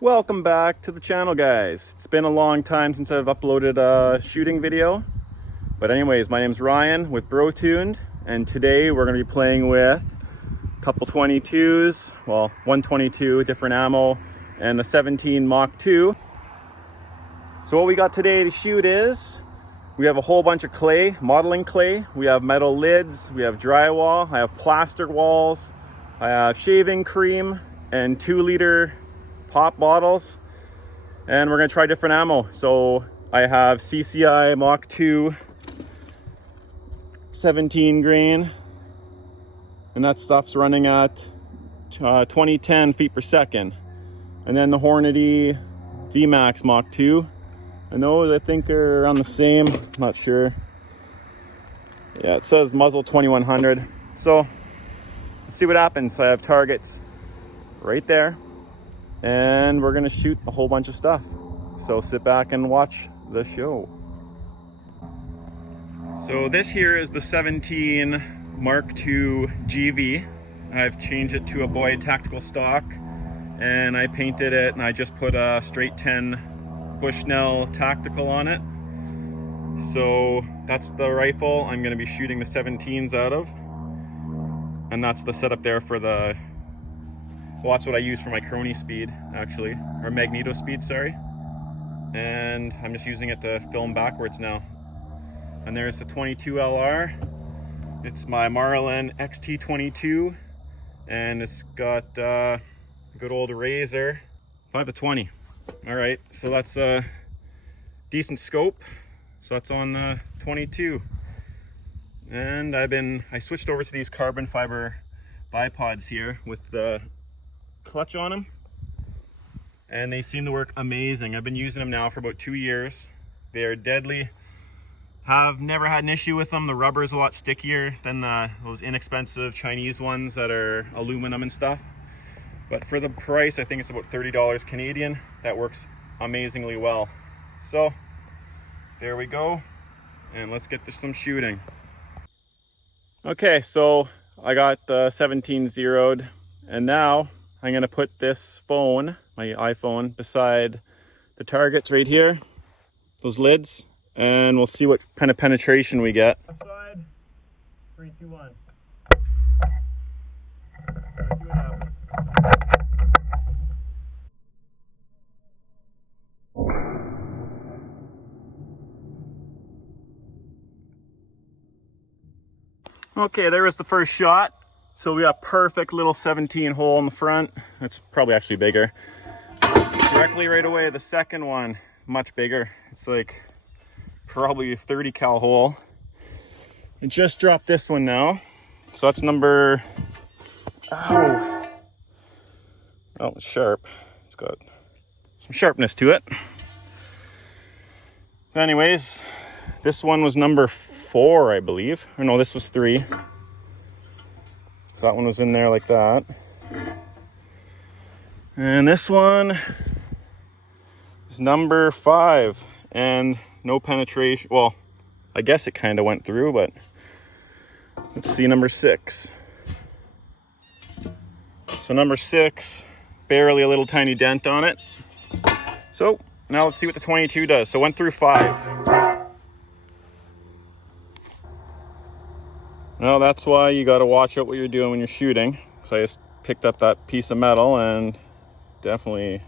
Welcome back to the channel, guys. It's been a long time since I've uploaded a shooting video. But anyways, my name's Ryan with Brotuned, and today we're going to be playing with a couple 22s, well, 122, different ammo, and the 17 Mach 2. So what we got today to shoot is, we have a whole bunch of clay, modeling clay. We have metal lids, we have drywall, I have plaster walls, I have shaving cream, and 2-liter pop bottles, and we're gonna try different ammo. So I have CCI Mach 2 17 grain, and that stuff's running at 2010 feet per second. And then the Hornady VMAX Mach 2, and those I think are around the same, not sure. Yeah, it says muzzle 2100. So let's see what happens. I have targets right there, and we're gonna shoot a whole bunch of stuff. So sit back and watch the show. So this here is the 17 Mark II GV. I've changed it to a Boyd tactical stock, and I painted it, and I just put a straight 10 Bushnell tactical on it. So that's the rifle I'm gonna be shooting the 17s out of, and that's the setup there for the, well, that's what I use for my Crony speed, actually, or Magneto speed, sorry. And I'm just using it to film backwards now. And there's the 22 LR. It's my Marlin XT22, and it's got a good old Razor 5-20. All right, so that's a decent scope. So that's on the 22. And I switched over to these carbon fiber bipods here with the clutch on them, and they seem to work amazing. I've been using them now for about 2 years. They are deadly. Have never had an issue with them. The rubber is a lot stickier than those inexpensive Chinese ones that are aluminum and stuff. But for the price, I think it's about $30 Canadian. That works amazingly well. So there we go, and let's get to some shooting. Okay, so I got the 17 zeroed, and now I'm gonna put this phone, my iPhone, beside the targets right here, those lids, and we'll see what kind of penetration we get. Outside, 3, 2, 1. Okay, there was the first shot. So we got a perfect little 17 hole in the front. That's probably actually bigger. Directly right away, the second one, much bigger. It's like probably a 30 cal hole. I just dropped this one now. So that's number, oh, it's sharp. It's got some sharpness to it. But anyways, this one was number 4, I believe. Or no, this was 3. So that one was in there like that. And this one is number 5, and no penetration. Well, I guess it kind of went through, but let's see number 6. So number 6, barely a little tiny dent on it. So now let's see what the 22 does. So went through 5. Now that's why you got to watch out what you're doing when you're shooting. So I just picked up that piece of metal and definitely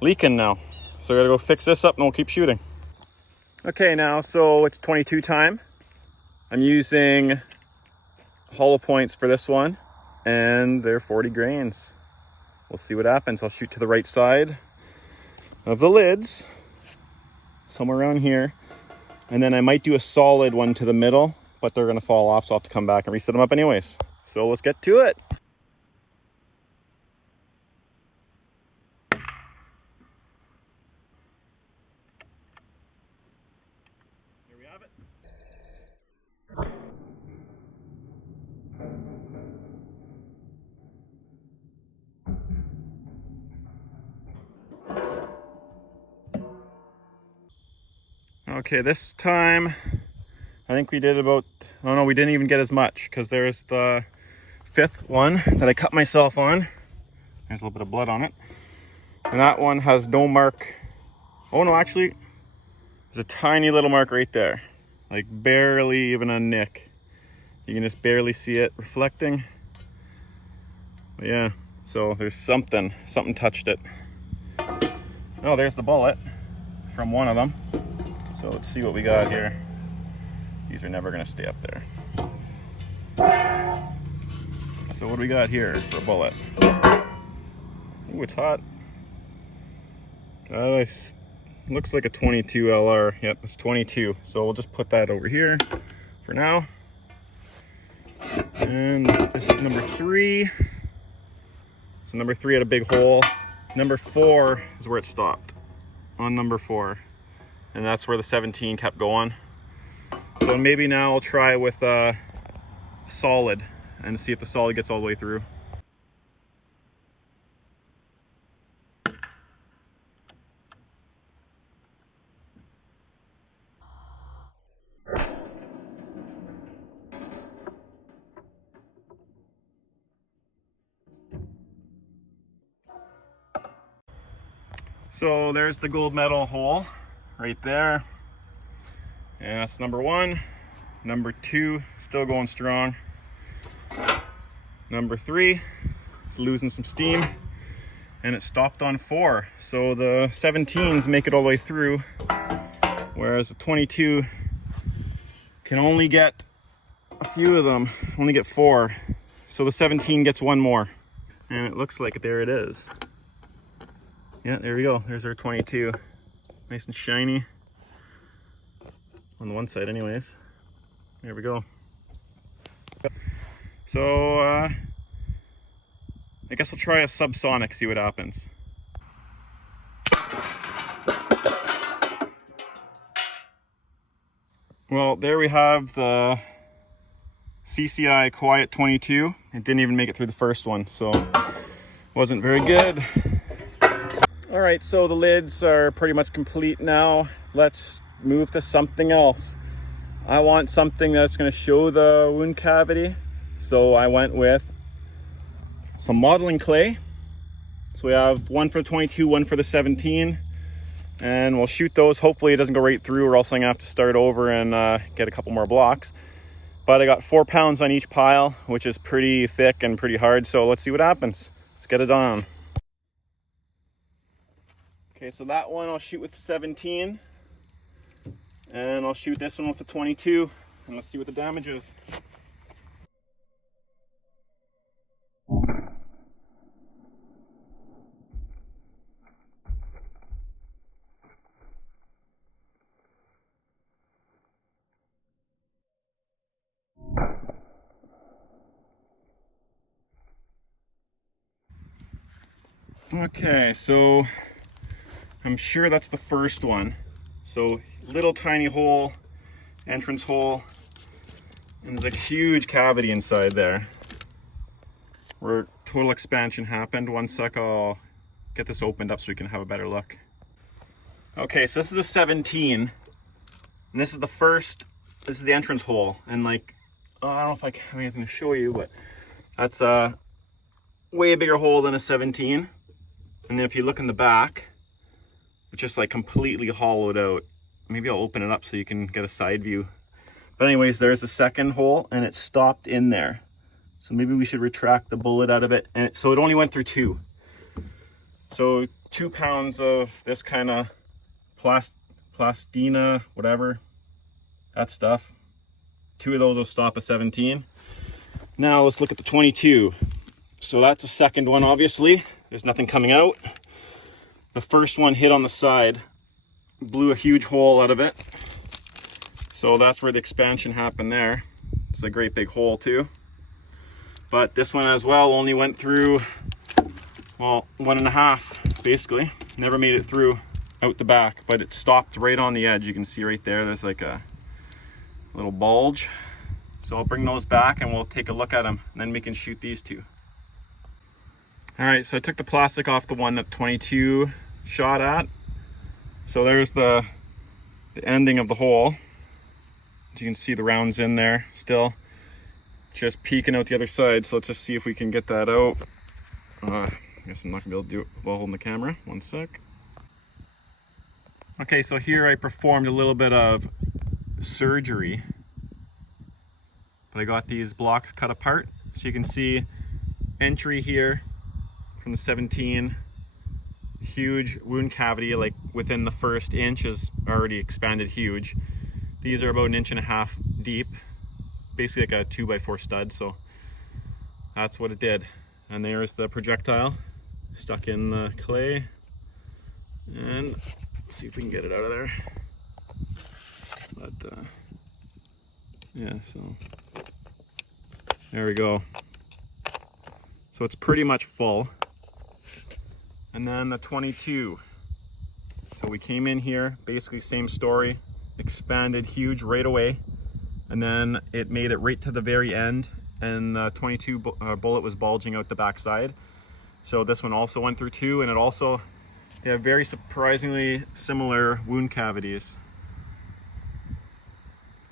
leaking now. So I gotta go fix this up and we'll keep shooting. Okay, now so it's 22 time. I'm using hollow points for this one, and they're 40 grains. We'll see what happens. I'll shoot to the right side of the lids, somewhere around here, and then I might do a solid one to the middle, but they're gonna fall off, so I'll have to come back and reset them up anyways. So let's get to it. Here we have it. Okay, this time I think we did about, oh no, we didn't even get as much, because there's the 5th one that I cut myself on. There's a little bit of blood on it. And that one has no mark. Oh no, actually, there's a tiny little mark right there. Like barely even a nick. You can just barely see it reflecting. But yeah, so there's something touched it. Oh, there's the bullet from one of them. So let's see what we got here. These are never gonna stay up there. So what do we got here for a bullet? Ooh, it's hot. Looks like a 22 LR. Yep, it's 22. So we'll just put that over here for now. And this is number 3. So number 3 had a big hole. Number 4 is where it stopped, on number 4. And that's where the 17 kept going. So maybe now I'll try with solid and see if the solid gets all the way through. So there's the gold medal hole right there. And that's number 1. Number 2, still going strong. Number 3 is losing some steam. And it stopped on 4. So the 17s make it all the way through, whereas the 22 can only get a few of them, only get 4. So the 17 gets 1 more. And it looks like there it is. Yeah, there we go. There's our 22. Nice and shiny. On the one side anyways. There we go. So, I guess we'll try a subsonic, see what happens. Well, there we have the CCI Quiet 22. It didn't even make it through the first one, so wasn't very good. All right, so the lids are pretty much complete now. Let's move to something else. I want something that's going to show the wound cavity. So I went with some modeling clay. So we have one for the 22, one for the 17. And we'll shoot those. Hopefully it doesn't go right through, or else I'm going to have to start over and get a couple more blocks. But I got 4 pounds on each pile, which is pretty thick and pretty hard. So let's see what happens. Let's get it on. Okay, so that one I'll shoot with the 17, and I'll shoot this one with the 22, and let's see what the damage is. Okay, so I'm sure that's the first one. So little tiny hole, entrance hole, and there's a huge cavity inside there where total expansion happened. One sec, I'll get this opened up so we can have a better look. Okay, so this is a 17, and this is the first, this is the entrance hole. And like, oh, I don't know if I have anything to show you, but that's a way bigger hole than a 17. And then if you look in the back, it's just like completely hollowed out. Maybe I'll open it up so you can get a side view. But anyways, there's a second hole and it stopped in there. So maybe we should retract the bullet out of it. And so it only went through 2. So 2 pounds of this kind of plastina, whatever, that stuff. 2 of those will stop a 17. Now let's look at the 22. So that's a second one, obviously. There's nothing coming out. The first one hit on the side, blew a huge hole out of it. So that's where the expansion happened there. It's a great big hole too. But this one as well only went through, well, 1.5 basically. Never made it through out the back, but it stopped right on the edge. You can see right there, there's like a little bulge. So I'll bring those back and we'll take a look at them, and then we can shoot these 2. All right, so I took the plastic off the one that 22 shot at. So there's the ending of the hole. As you can see, the round's in there still, just peeking out the other side. So let's just see if we can get that out. I guess I'm not gonna be able to do it while holding the camera. One sec. Okay, so here I performed a little bit of surgery, but I got these blocks cut apart. So you can see entry here from the 17, huge wound cavity, like within the first inch is already expanded huge. These are about 1.5 inches deep, basically like a 2x4 stud, so that's what it did. And there's the projectile stuck in the clay, and let's see if we can get it out of there. But yeah, so there we go. So it's pretty much full. And then the 22. So we came in here, basically same story, expanded huge right away, and then it made it right to the very end, and the 22 bullet was bulging out the backside. So this one also went through too, and they have very surprisingly similar wound cavities.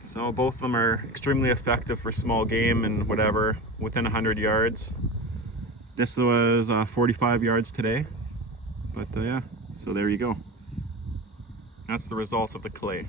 So both of them are extremely effective for small game and whatever, within 100 yards. This was 45 yards today, but yeah, so there you go. That's the results of the clay.